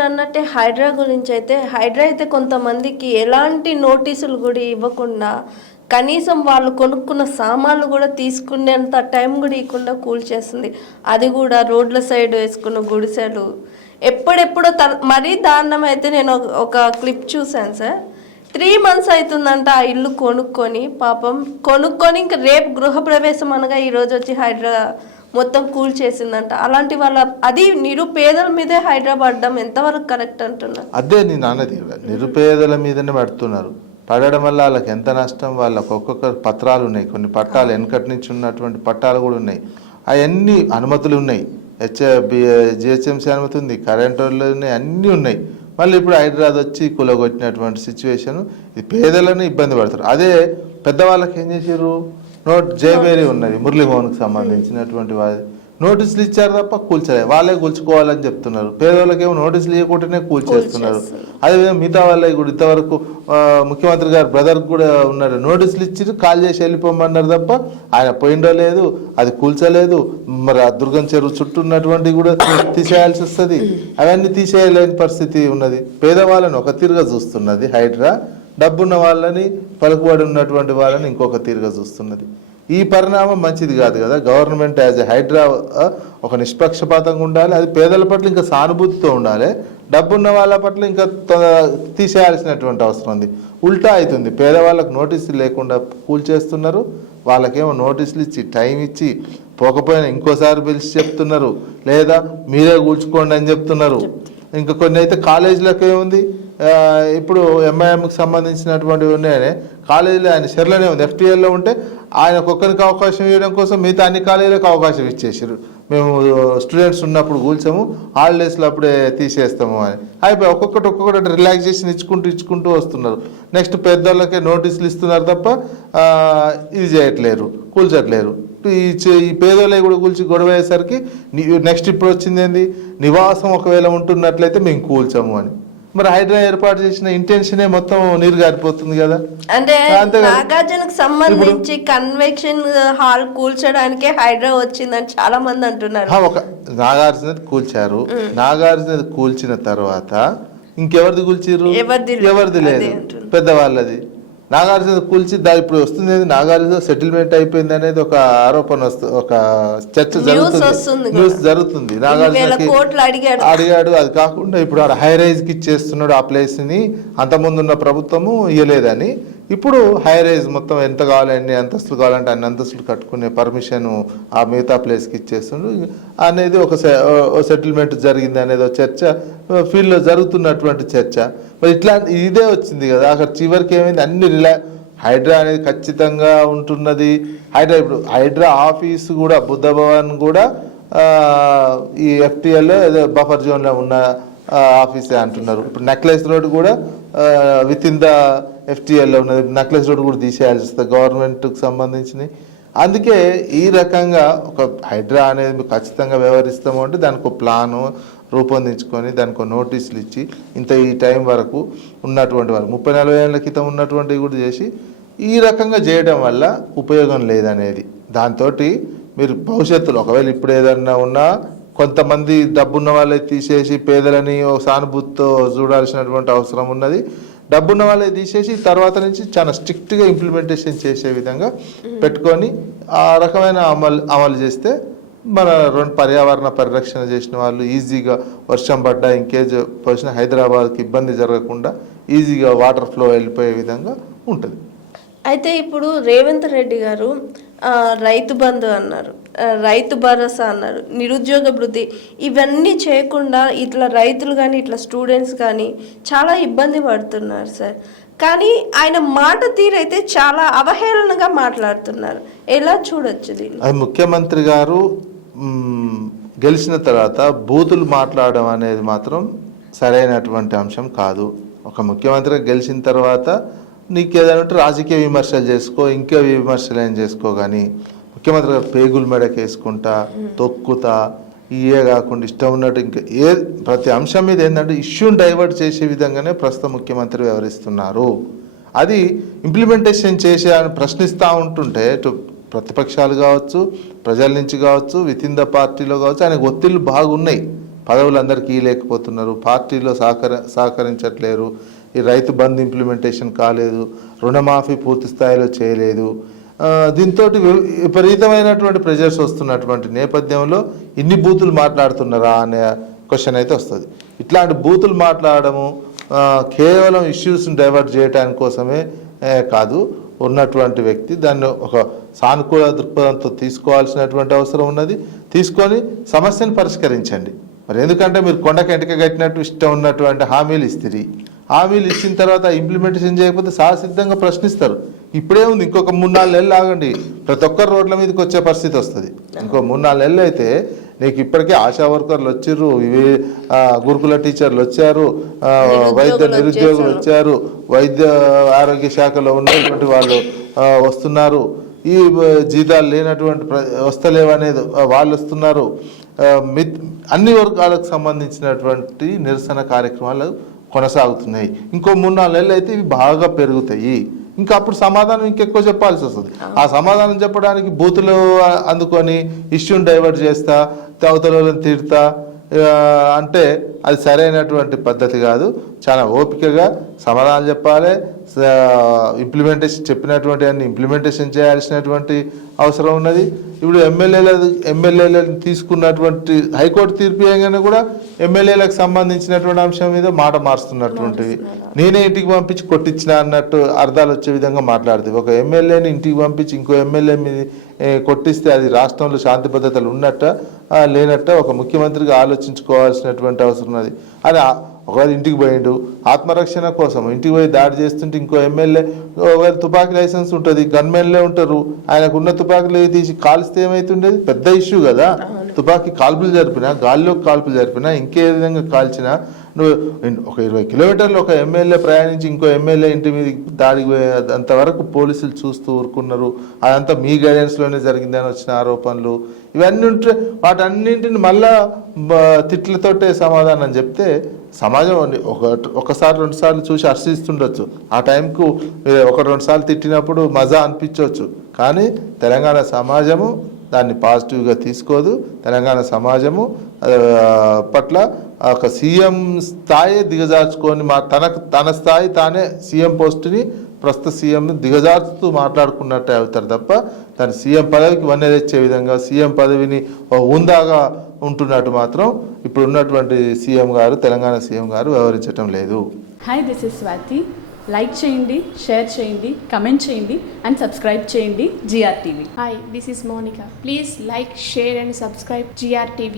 మీరు అన్నట్టే హైడ్రా గురించి అయితే హైడ్రా అయితే కొంతమందికి ఎలాంటి నోటీసులు కూడా ఇవ్వకుండా కనీసం వాళ్ళు కొనుక్కున్న సామాన్లు కూడా తీసుకునేంత టైం కూడా ఇవ్వకుండా కూల్చేస్తుంది. అది కూడా రోడ్ల సైడ్ వేసుకున్న గుడిసెలు ఎప్పుడెప్పుడో మరీ దారుణం అయితే నేను ఒక క్లిప్ చూశాను సార్. 3 months అవుతుందంట ఆ ఇల్లు కొనుక్కొని, పాపం కొనుక్కొని ఇంకా రేపు గృహప్రవేశం అనగా ఈరోజు వచ్చి హైడ్రా మొత్తం కూల్ చేసిందంట. అలాంటి వాళ్ళ అది నిరుపేదల మీదే హైదరాబాద్ ఎంతవరకు కరెక్ట్ అంటున్నారు? అదే నేను అన్నది, నిరుపేదల మీదనే పడుతున్నారు. పడడం వల్ల వాళ్ళకి ఎంత నష్టం. వాళ్ళకి ఒక్కొక్క పత్రాలు ఉన్నాయి, కొన్ని పట్టాలు వెనకటి నుంచి ఉన్నటువంటి పట్టాలు కూడా ఉన్నాయి, అవన్నీ అనుమతులు ఉన్నాయి, జిహెచ్ఎంసీ అనుమతి ఉంది, కరెంట్ వాళ్ళు ఉన్నాయి, అన్నీ ఉన్నాయి. మళ్ళీ ఇప్పుడు హైదరాబాద్ వచ్చి కూలగొట్టినటువంటి సిచ్యువేషన్, ఇది పేదలను ఇబ్బంది పడతారు. అదే పెద్దవాళ్ళకి ఏం చేసారు, జయబేరి ఉన్నది మురళీమోహన్కి సంబంధించినటువంటి వారి నోటీసులు ఇచ్చారు తప్ప కూల్చలేదు. వాళ్ళే కూల్చుకోవాలని చెప్తున్నారు. పేదవాళ్ళకేమో నోటీసులు ఇవ్వకుండానే కూల్చేస్తున్నారు. అదేవిధంగా మిగతా వాళ్ళకి కూడా ఇంతవరకు ముఖ్యమంత్రి గారు బ్రదర్కి కూడా ఉన్నారు, నోటీసులు ఇచ్చి కాల్ చేసి వెళ్ళిపోమన్నారు తప్ప ఆయన పోయిండో లేదు, అది కూల్చలేదు. మరి ఆ దుర్గం చెరువు చుట్టూ ఉన్నటువంటి కూడా తీసేయాల్సి వస్తుంది. అవన్నీ తీసేయలేని పరిస్థితి ఉన్నది. పేదవాళ్ళని ఒక తీరుగా చూస్తున్నది హైడ్రా, డబ్బున్న వాళ్ళని పలుకుబడి ఉన్నటువంటి వాళ్ళని ఇంకొక తీరుగా చూస్తున్నది. ఈ పరిణామం మంచిది కాదు కదా. గవర్నమెంట్ యాజ్ ఎ హైడ్రా ఒక నిష్పక్షపాతంగా ఉండాలి, అది పేదల పట్ల ఇంకా సానుభూతితో ఉండాలి, డబ్బున్న వాళ్ళ పట్ల ఇంకా తీసేయాల్సినటువంటి అవసరం ఉంది. ఉల్టా అవుతుంది, పేదవాళ్ళకు నోటీసులు లేకుండా కూల్చేస్తున్నారు, వాళ్ళకేమో నోటీసులు ఇచ్చి టైం ఇచ్చి పోకపోయినా ఇంకోసారి పిలిచి చెప్తున్నారు, లేదా మీరే కూల్చుకోండి అని చెప్తున్నారు. ఇంకా కొన్ని అయితే కాలేజీలకు ఏముంది, ఇప్పుడు ఎంఐఎంకి సంబంధించినటువంటివి ఉన్నాయని కాలేజీలో ఆయన షెర్లోనే ఉంది, ఎఫ్టీఎల్లో ఉంటే ఆయన ఒక్కరికి అవకాశం ఇవ్వడం కోసం మిగతా అన్ని కాలేజీలకు అవకాశం ఇచ్చేసారు. మేము స్టూడెంట్స్ ఉన్నప్పుడు కూల్చాము, హాలిడేస్లో అప్పుడే తీసేస్తాము అని అయిపోయి ఒక్కొక్కటి రిలాక్సేషన్ ఇచ్చుకుంటూ వస్తున్నారు. నెక్స్ట్ పెద్దోళ్ళకే నోటీసులు ఇస్తున్నారు తప్ప ఇది చేయట్లేరు, కూల్చట్లేరు. ఈ పేదోళ్ళకి కూడా కూల్చి గొడవ అయ్యేసరికి నెక్స్ట్ ఇప్పుడు వచ్చింది ఏంది, నివాసం ఒకవేళ ఉంటున్నట్లయితే మేము కూల్చాము అని. మరి హైడ్రా ఏర్పాటు చేసిన ఇంటెన్షనే మొత్తం నీరు గారిపోతుంది కదా. అంటే నాగార్జునకు సంబంధించి కన్వెన్షన్ హాల్ కూల్చడానికే హైడ్రా వచ్చిందని చాలా మంది అంటున్నారు. ఒక నాగార్జున కూల్చారు, నాగార్జున కూల్చిన తర్వాత ఇంకెవరిది కూల్చిర్రు, ఎవరిది లేదు, పెద్దవాళ్ళది. నాగార్జున కూల్చి ఇప్పుడు వస్తుంది నాగార్జున సెటిల్మెంట్ అయిపోయింది అనేది ఒక ఆరోపణ ఒక చర్చ జరుగుతుంది, న్యూస్ జరుగుతుంది. నాగార్జునకి అడిగాడు, అది కాకుండా ఇప్పుడు ఆడ హై రైజ్ కి ఇచ్చేస్తున్నాడు ఆ ప్లేస్ ని, అంతకుముందు ఉన్న ప్రభుత్వము ఇవ్వలేదని. ఇప్పుడు హై రైజ్ మొత్తం ఎంత కావాలి, ఎన్ని అంతస్తులు కావాలంటే అన్ని అంతస్తులు కట్టుకునే పర్మిషన్ ఆ మిగతా ప్లేస్కి ఇచ్చేస్తుండ్రు అనేది ఒక సెటిల్మెంట్ జరిగింది అనేది ఒక చర్చ ఫీల్డ్లో జరుగుతున్నటువంటి చర్చ. మరి ఇట్లాంటి ఇదే వచ్చింది కదా. అక్కడ చివరికి ఏమైంది, అన్ని హైడ్రా అనేది ఖచ్చితంగా ఉంటున్నది. ఇప్పుడు హైడ్రా ఆఫీసు కూడా బుద్ధ భవన్ కూడా ఈ ఎఫ్టీఎల్లో ఏదో బఫర్ జోన్లో ఉన్న ఆఫీసే అంటున్నారు. ఇప్పుడు నెక్లెస్ రోడ్ కూడా విత్ ఇన్ ద ఎఫ్టీఎల్లో ఉన్నది. నెక్లెస్ రోడ్ కూడా తీసేయాల్సి వస్తుంది గవర్నమెంట్కి సంబంధించినవి. అందుకే ఈ రకంగా ఒక హైడ్రా అనేది ఖచ్చితంగా వ్యవహరిస్తాము అంటే దానికి ఒక ప్లాను రూపొందించుకొని దానికి నోటీసులు ఇచ్చి ఇంత ఈ టైం వరకు ఉన్నటువంటి వాళ్ళు 30-40 ఏళ్ళ క్రితం ఉన్నటువంటివి కూడా చేసి ఈ రకంగా చేయడం వల్ల ఉపయోగం లేదనేది. దాంతో మీరు భవిష్యత్తులో ఒకవేళ ఇప్పుడు ఏదన్నా ఉన్నా కొంతమంది డబ్బున్న వాళ్ళే తీసేసి పేదలని సానుభూతితో చూడాల్సినటువంటి అవసరం ఉన్నది. డబ్బున్న వాళ్ళే తీసేసి తర్వాత నుంచి చాలా స్ట్రిక్ట్గా ఇంప్లిమెంటేషన్ చేసే విధంగా పెట్టుకొని ఆ రకమైన అమలు చేస్తే మన పర్యావరణ పరిరక్షణ చేసిన వాళ్ళు ఈజీగా వర్షం పడ్డా ఇంకేజ్ వచ్చిన హైదరాబాద్కి ఇబ్బంది జరగకుండా ఈజీగా వాటర్ ఫ్లో వెళ్ళిపోయే విధంగా ఉంటుంది. అయితే ఇప్పుడు రేవంత్ రెడ్డి గారు రైతు బంధు అన్నారు, రైతు భరోసా అన్నారు, నిరుద్యోగ వృద్ధి, ఇవన్నీ చేయకుండా ఇట్లా రైతులు కానీ ఇట్లా స్టూడెంట్స్ కానీ చాలా ఇబ్బంది పడుతున్నారు సార్. కానీ ఆయన మాట తీరైతే చాలా అవహేళనగా మాట్లాడుతున్నారు. ఎలా చూడొచ్చు దీన్ని? అది ముఖ్యమంత్రి గారు గెలిచిన తర్వాత బూతులు మాట్లాడడం అనేది మాత్రం సరైనటువంటి అంశం కాదు. ఒక ముఖ్యమంత్రిగా గెలిచిన తర్వాత నీకు ఏదైనా రాజకీయ విమర్శలు చేసుకో, ఇంకే విమర్శలు ఏం చేసుకో, కానీ ముఖ్యమంత్రి గారు పేగులు మెడకేసుకుంటా తొక్కుతా ఇవే కాకుండా ఇష్టం ఉన్నట్టు ఇంకా ప్రతి అంశం మీద ఏంటంటే ఇష్యూని డైవర్ట్ చేసే విధంగానే ప్రస్తుత ముఖ్యమంత్రి వ్యవహరిస్తున్నారు. అది ఇంప్లిమెంటేషన్ చేసే అని ప్రశ్నిస్తూ ఉంటుంటే ప్రతిపక్షాలు కావచ్చు, ప్రజల నుంచి కావచ్చు, విత్ ఇన్ ద పార్టీలో కావచ్చు, ఆయనకు ఒత్తిళ్ళు బాగున్నాయి. పదవులు అందరికీ లేకపోతున్నారు, పార్టీలో సహకరించట్లేరు, ఈ రైతు బంద్ ఇంప్లిమెంటేషన్ కాలేదు, రుణమాఫీ పూర్తి స్థాయిలో చేయలేదు. దీంతో విపరీతమైనటువంటి ప్రెజర్స్ వస్తున్నటువంటి నేపథ్యంలో ఇన్ని బూతులు మాట్లాడుతున్నారా అనే క్వశ్చన్ అయితే వస్తుంది. ఇట్లాంటి బూతులు మాట్లాడము కేవలం ఇష్యూస్ని డైవర్ట్ చేయడానికి కోసమే కాదు. ఉన్నటువంటి వ్యక్తి దాన్ని ఒక సానుకూల దృక్పథంతో తీసుకోవాల్సినటువంటి అవసరం ఉన్నది. తీసుకొని సమస్యను పరిష్కరించండి. మరి ఎందుకంటే మీరు కొండకి ఎంటక కట్టినట్టు ఇష్టం ఉన్నటువంటి హామీలు ఇస్తారు. హామీలు ఇచ్చిన తర్వాత ఇంప్లిమెంటేషన్ చేయకపోతే సహసిద్ధంగా ప్రశ్నిస్తారు. ఇప్పుడే ఉంది, ఇంకొక 3-4 నెలలు ఆగండి, ప్రతి ఒక్కరు రోడ్ల మీదకి వచ్చే పరిస్థితి వస్తుంది. ఇంకో 3-4 నెలలు అయితే నీకు ఇప్పటికే ఆశా వర్కర్లు వచ్చిర్రు, ఇవి గురుకుల టీచర్లు వచ్చారు, వైద్య నిరుద్యోగులు వచ్చారు, వైద్య ఆరోగ్య శాఖలో ఉన్నటువంటి వాళ్ళు వస్తున్నారు, ఈ జీతాలు లేనటువంటి వస్తలేవనేది వాళ్ళు వస్తున్నారు. అన్ని వర్గాలకు సంబంధించినటువంటి నిరసన కార్యక్రమాలు కొనసాగుతున్నాయి. ఇంకో 3-4 నెలలు అయితే ఇవి బాగా పెరుగుతాయి. ఇంకా అప్పుడు సమాధానం ఇంకెక్కువ చెప్పాల్సి వస్తుంది. ఆ సమాధానం చెప్పడానికి బూతులు అందుకొని ఇష్యూని డైవర్ట్ చేస్తా, అవతలను తిడతా అంటే అది సరైనటువంటి పద్ధతి కాదు. చాలా ఓపికగా సమాధానం చెప్పాలి. ఇంప్లిమెంటేషన్ చెప్పినటువంటి అన్ని ఇంప్లిమెంటేషన్ చేయాల్సినటువంటి అవసరం ఉన్నది. ఇప్పుడు ఎమ్మెల్యేలను తీసుకున్నటువంటి హైకోర్టు తీర్పు చేయగానే కూడా ఎమ్మెల్యేలకు సంబంధించినటువంటి అంశం మీద మాట మారుస్తున్నటువంటివి, నేనే ఇంటికి పంపించి కొట్టించిన అన్నట్టు అర్థాలు వచ్చే విధంగా మాట్లాడుతుంది. ఒక ఎమ్మెల్యేని ఇంటికి పంపించి ఇంకో ఎమ్మెల్యే మీద కొట్టిస్తే అది రాష్ట్రంలో శాంతి భద్రతలు ఉన్నట్ట లేనట్ట ఒక ముఖ్యమంత్రిగా ఆలోచించుకోవాల్సినటువంటి అవసరం ఉన్నది. అది ఒకవేళ ఇంటికి పోయిండు ఆత్మరక్షణ కోసం, ఇంటికి పోయి దాడి చేస్తుంటే ఇంకో ఎమ్మెల్యే ఒకవేళ తుపాకీ లైసెన్స్ ఉంటుంది, గన్మెన్లే ఉంటారు, ఆయనకున్న తుపాకీలు తీసి కాల్స్తే ఏమైతుండేది? పెద్ద ఇష్యూ కదా. తుపాకీ కాల్పులు జరిపినా, గాల్లోకి కాల్పులు జరిపినా, ఇంకే విధంగా కాల్చినా నువ్వు ఒక 20 కిలోమీటర్లు ఒక ఎమ్మెల్యే ప్రయాణించి ఇంకో ఎమ్మెల్యే ఇంటి మీద దాడికి అంతవరకు పోలీసులు చూస్తూ ఊరుకున్నారు. అదంతా మీ గైడెన్స్లోనే జరిగిందని వచ్చిన ఆరోపణలు ఇవన్నీ ఉంటే వాటన్నింటిని మళ్ళా తిట్లతోటే సమాధానం చెప్తే సమాజం ఒకసారి 2 సార్లు చూసి హర్షిస్తుండొచ్చు. ఆ టైంకు 1-2 సార్లు తిట్టినప్పుడు మజా అనిపించవచ్చు. కానీ తెలంగాణ సమాజము దాన్ని పాజిటివ్గా తీసుకోదు. తెలంగాణ సమాజము పట్ల ఒక సీఎం స్థాయి దిగజార్చుకొని తన స్థాయి తానే సీఎం పోస్టుని ప్రస్తుత సీఎంని దిగజార్చుతూ మాట్లాడుకున్నట్టే అవుతారు తప్ప దాని సీఎం పదవికి వన్నె తెచ్చే విధంగా సీఎం పదవిని హుందాగా ఉంటున్నట్టు మాత్రం ఇప్పుడు ఉన్నటువంటి సీఎం గారు, తెలంగాణ సీఎం గారు వ్యవహరించడం లేదు. Hi, this is Swathi. Like చేయండి, షేర్ చేయండి, కమెంట్ చేయండి అండ్ సబ్స్క్రైబ్ చేయండి GRTV. Hi, this is Monica. Please like, share and subscribe GRTV.